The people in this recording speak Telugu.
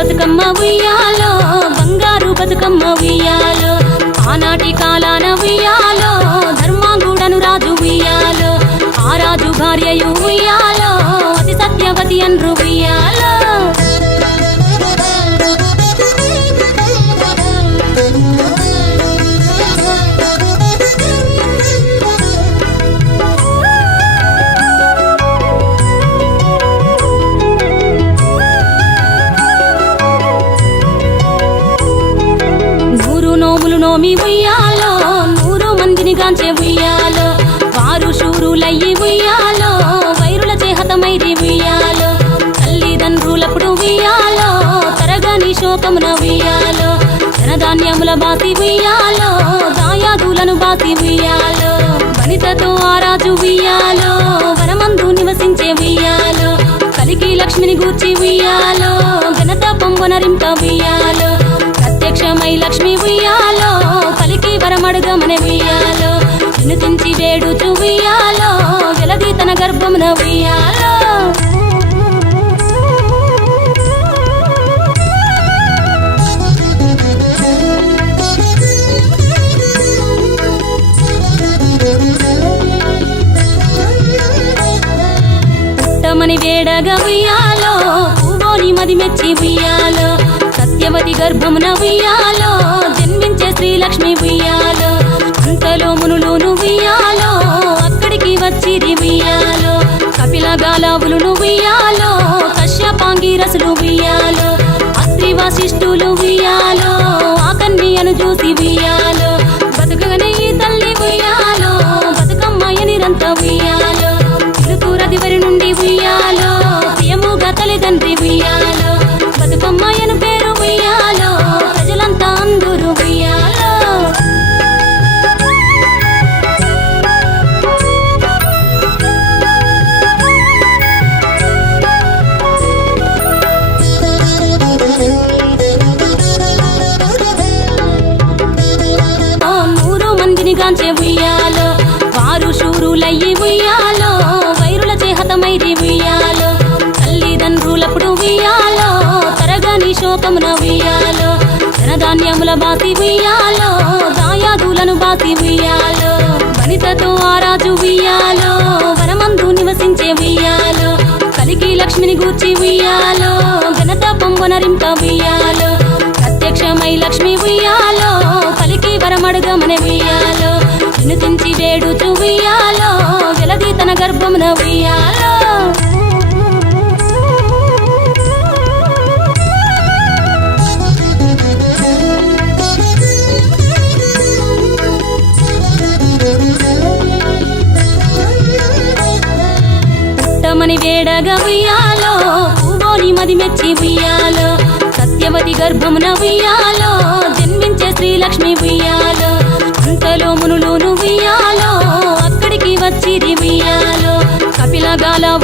బతుకమ్మ ఉయ్యాలో బంగారు బతుకమ్మ ఉయ్యాలో ఆనాటి కాలాన ఉయ్యాలో ధర్మాంగుడను రాజు ఉయ్యాలో ఆ రాజు భార్యయు ఉయ్యాలో అతి సత్యవతి అన్రు ఉయ్యాలో నోమి ఉయ్యాలో 100 మందిని గాంచే ఉయ్యాలో వారు శూరులయ్యి ఉయ్యాలో వైరుల చేహతమైరి ఉయ్యాలో తల్లిదండ్రులప్పుడు ఉయ్యాలో తరగని శోకమున ఉయ్యాలో ధనధాన్యముల బాసి ఉయ్యాలో దాయాదులను బాసి ఉయ్యాలో వనితతో ఆ రాజు ఉయ్యాలో వనమందు నివసించే ఉయ్యాలో కలికి లక్ష్మిని గూర్చి ఉయ్యాలో ఘనత పొంగునరింప ఉయ్యాలో ప్రత్యక్షమై లక్ష్మి ఉయ్యాలో పలికి వరమడుగమని ఉయ్యాలో వినుతించి వేడుచు ఉయ్యాలో వెలది తన గర్భమున ఉయ్యాలో పుట్టమని వేడగా ఉయ్యాలో పువ్వుని మది మెచ్చి ఉయ్యాలో సత్యవతి గర్భమున ఉయ్యాలో జన్మించే శ్రీలక్ష్మి ఉయ్యాలో అంతలో మునులును ఉయ్యాలో అక్కడికి వచ్చిరి ఉయ్యాలో కపిల గాలావులును ఉయ్యాలో కశ్యపాంగిరసులు ఉయ్యాలో అత్రి వశిష్ఠులు ఉయ్యాలో ఆ కన్యను చూసి ఉయ్యాలో బతుకగనే ఈ తల్లి ఉయ్యాలో బతుకమ్మయ్య నిరంత ఉయ్యాలో తిరుతురదివరి నుండి ఉయ్యాలో ప్రియముగా తల్లిదండ్రి ఉయ్యాలో బతుకమ్మయ్యను పేరు ఉయ్యాలో ప్రజలంతా అందరూ ఉయ్యాలో గాంచే ఉయ్యాలో వారు శూరులయ్యి ఉయ్యాలో వైరుల చేహతమైరి ఉయ్యాలో తల్లిదండ్రులప్పుడు ఉయ్యాలో తరగని శోకమున ఉయ్యాలో ధనధాన్యముల బాసి ఉయ్యాలో దాయాదులను బాసి ఉయ్యాలో వనితతో ఆ రాజు ఉయ్యాలో వనమందు నివసించే ఉయ్యాలో కలికి లక్ష్మిని గూర్చి ఉయ్యాలో ఘనత పొంగునరింప ఉయ్యాలో ప్రత్యక్షమై లక్ష్మి ఉయ్యాలో పలికి వరమడుగమని ఉయ్యాలో వినుతించి వేడుచు ఉయ్యాలో వెలది తన గర్భమున ఉయ్యాలో పుట్టమని వేడగా ఉయ్యాలో పువ్వుని మది మెచ్చి ఉయ్యాలో సత్యవతి గర్భమున ఉయ్యాలో జన్మించే శ్రీలక్ష్మి ఉయ్యాలో అంతలో మునులును ఉయ్యాలో అక్కడికి వచ్చిరి ఉయ్యాలో కపిల గాలావు